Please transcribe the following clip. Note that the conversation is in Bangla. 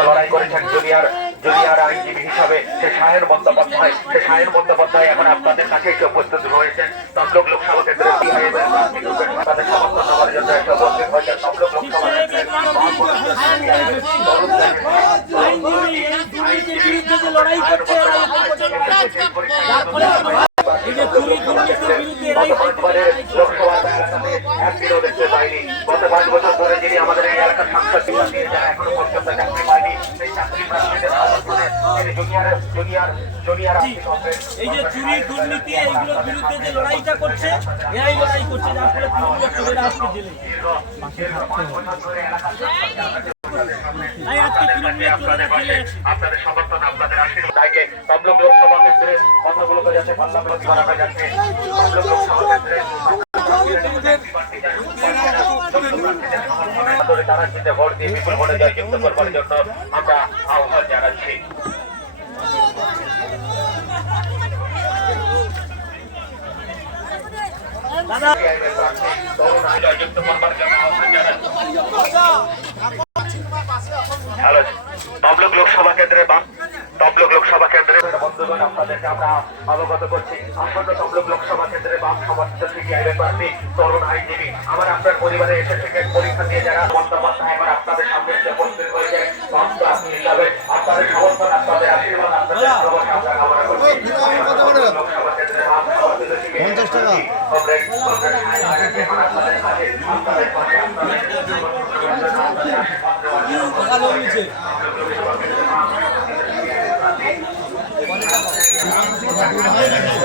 লড়াই করেছেন জুনিয়র জুনিয়র আইনজীবী হিসাবে সে শাহের বন্দ্যোপাধ্যায় সে শাহের বন্দ্যোপাধ্যায় এখন আপনাদের কাছে এসে উপস্থিত হয়েছেন সমর্থন দেওয়ার জন্য এসে লড়াই করছে এই এলাকার সাংসদ নির্বাচনে যারা এখনও এই যে চুরি দুর্নীতি এইগুলোর বিরুদ্ধে যে লড়াইটা করছে এরাই লড়াই করছে আপনাদের সমর্থন আপনাদের আশীর্বাদ তাইকে তমলুক লোকসভা কেন্দ্রের কথাগুলোকে যাতে পাল্লা প্রতি করা যাচ্ছে। তমলুক লোকসভা তারা জিতে ভোট দিয়ে বিপুল ভোটে জয়যুক্ত করবার জন্য আমরা আহ্বান জানাচ্ছি। জয়যুক্ত করবার জন্য আহ্বান জানাচ্ছি তমলুক লোকসভা কেন্দ্রে বা তমলুক লোকসভা বন্ধুগণ আপনাদেরকে আমরা অবগত করছি। আসন্ন তমলুক লোকসভা কেন্দ্রে বাম সমর্থিত সিপিআইএর প্রার্থী তরুণ আইনজীবী। আমার আপনার পরিবারে এসে থেকে পরীক্ষা দিয়ে যারা বন্দ্যোপাধ্যায় এবার আপনাদের সামনে এসে উপস্থিত হয়েছে বাম প্রার্থী হিসাবে আপনাদের সমর্থন আপনাদের আশীর্বাদ আপনাদের আমরা কামনা করছি। লোকসভা বাম সমর্থিত এখন আপনাদের 何?